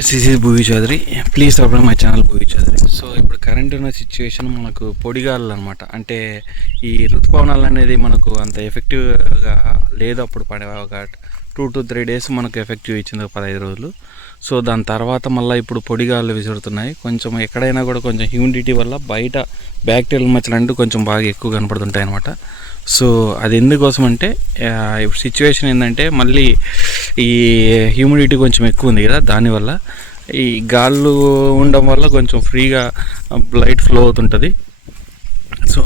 This is Bhuvi Chaudhary. Please subscribe my channel Bhuvi Chaudhary. So ఇప్పుడు current ఉన్న situation మనకు పొడిగాలు అనమాట అంటే ఈ ఋతుపవనాలు అనేది మనకు అంత ఎఫెక్టివ్గా లేదు. అప్పుడు పడే ఒక టూ టు త్రీ డేస్ మనకు ఎఫెక్టివ్ ఇచ్చింది ఒక పదహైదు రోజులు. సో దాని తర్వాత మళ్ళీ ఇప్పుడు పొడిగాలు విసురుతున్నాయి. కొంచెం ఎక్కడైనా కూడా కొంచెం హ్యూమిడిటీ వల్ల బయట బ్యాక్టీరియల్ మచ్చలు అంటూ కొంచెం బాగా ఎక్కువ కనపడుతుంటాయి అనమాట సో అది ఎందుకోసం అంటే ఇప్పుడు సిచ్యువేషన్ ఏంటంటే మళ్ళీ ఈ హ్యూమిడిటీ కొంచెం ఎక్కువ ఉంది కదా దానివల్ల ఈ గాళ్ళు ఉండడం వల్ల కొంచెం ఫ్రీగా బ్లైట్ ఫ్లో అవుతుంటుంది. సో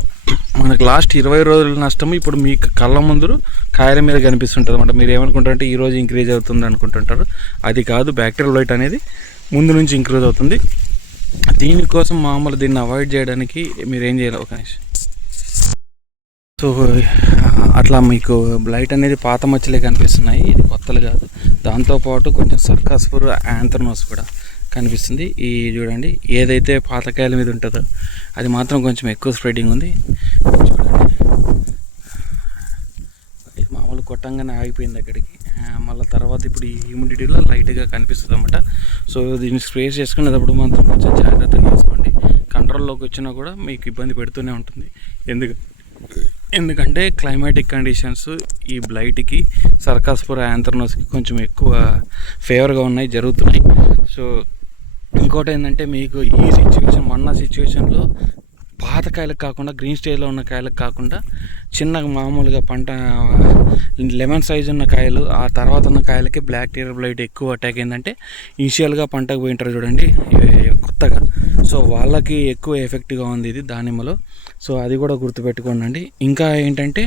మనకు లాస్ట్ ఇరవై రోజుల నష్టం ఇప్పుడు మీకు కళ్ళ ముందు కాయల మీద కనిపిస్తుంటుంది అనమాట మీరు ఏమనుకుంటారంటే ఈ రోజు ఇంక్రీజ్ అవుతుంది అనుకుంటుంటారు. అది కాదు బ్యాక్టీరియల్ బ్లైట్ అనేది ముందు నుంచి ఇంక్రీజ్ అవుతుంది. దీనికోసం మామూలు దీన్ని అవాయిడ్ చేయడానికి మీరు ఏం చేయాలి? ఒక నిమిషం. సో అట్లా మీకు బ్లైట్ అనేది పాత మచ్చలే కనిపిస్తున్నాయి. ఇది కొత్తలు కాదు. దాంతోపాటు కొంచెం సర్కాస్పూర్ యాంథర్నోస్ కూడా కనిపిస్తుంది. ఈ చూడండి ఏదైతే పాతకాయల మీద ఉంటుందో అది మాత్రం కొంచెం ఎక్కువ స్ప్రెడింగ్ ఉంది. చూడండి. ఇది మామూలు కొట్టంగానే ఆగిపోయింది అక్కడికి. మళ్ళీ తర్వాత ఇప్పుడు ఈ హ్యూమిడిటీలో లైట్గా కనిపిస్తుంది అనమాట సో దీన్ని స్ప్రే చేసుకునేటప్పుడు మాత్రం కొంచెం జాగ్రత్తగా చేసుకోండి కంట్రోల్లోకి వచ్చినా కూడా మీకు ఇబ్బంది పెడుతూనే ఉంటుంది. ఎందుకు? ఎందుకంటే క్లైమాటిక్ కండిషన్స్ ఈ బ్లైట్కి సర్కాస్పుర యాంథర్నోస్కి కొంచెం ఎక్కువ ఫేవర్గా ఉన్నాయి జరుగుతున్నాయి. సో ఇంకోటి ఏంటంటే మీకు ఈ సిచ్యువేషన్ మొన్న సిచ్యువేషన్లో పాత కాయలకు కాకుండా గ్రీన్ స్టేజ్లో ఉన్న కాయలకు కాకుండా చిన్నగా మామూలుగా పంట లెమన్ సైజ్ ఉన్న కాయలు ఆ తర్వాత ఉన్న కాయలకి బ్లాక్ టీర్ బ్లైట్ ఎక్కువ అటాక్ అయిందంటే ఇనిషియల్గా పంటకు పోయింటారు చూడండి. కొత్తగా. సో వాళ్ళకి ఎక్కువ ఎఫెక్ట్గా ఉంది ఇది దానిమ్మలో. సో అది కూడా గుర్తుపెట్టుకోండి ఇంకా ఏంటంటే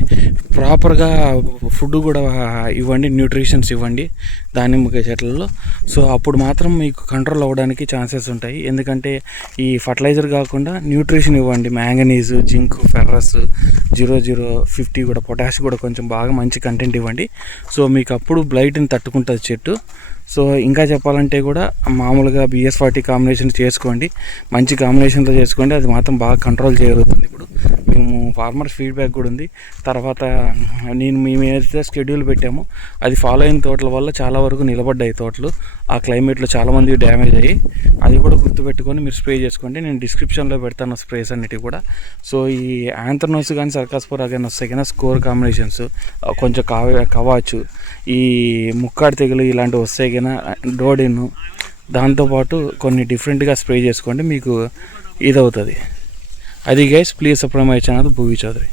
ప్రాపర్గా ఫుడ్ కూడా ఇవ్వండి న్యూట్రిషన్స్ ఇవ్వండి దానిమ్మ చెట్లలో. సో అప్పుడు మాత్రం మీకు కంట్రోల్ అవ్వడానికి ఛాన్సెస్ ఉంటాయి. ఎందుకంటే ఈ ఫర్టిలైజర్ కాకుండా న్యూట్రిషన్ ఇవ్వండి. Manganese zinc ferrous zero zero fifty కూడా పొటాష్ కూడా కొంచెం బాగా మంచి కంటెంట్ ఇవ్వండి. సో మీకు అప్పుడు బ్లైట్ని తట్టుకుంటుంది చెట్టు. సో ఇంకా చెప్పాలంటే కూడా మామూలుగా బిఎస్ ఫార్టీ కాంబినేషన్ చేసుకోండి. మంచి కాంబినేషన్తో చేసుకోండి. అది మాత్రం బాగా కంట్రోల్ చేయగలుగుతుంది ఇప్పుడు. మేము ఫార్మర్స్ ఫీడ్బ్యాక్ కూడా ఉంది. తర్వాత నేను మేము ఏదైతే షెడ్యూల్ పెట్టామో. అది ఫాలో అయిన తోటల వల్ల చాలా వరకు నిలబడ్డాయి తోటలు. ఆ క్లైమేట్లో చాలామంది డ్యామేజ్ అయ్యి అది కూడా గుర్తుపెట్టుకొని మీరు స్ప్రే చేసుకోండి. నేను డిస్క్రిప్షన్లో పెడతాను స్ప్రేస్ అన్నిటి కూడా. సో ఈ యాంథర్నోస్ కానీ సర్కాస్పూర్ కానీ వస్తాయి కానీ స్కోర్ కాంబినేషన్స్ కొంచెం కావ కవాచు. ఈ ముక్కాడి తెగులు ఇలాంటివి వస్తాయి కానీ డోడిన్. దాంతోపాటు కొన్ని డిఫరెంట్గా స్ప్రే చేసుకోండి. మీకు ఇది అవుతుంది అది guys please support my channel Bhuvi Chaudhary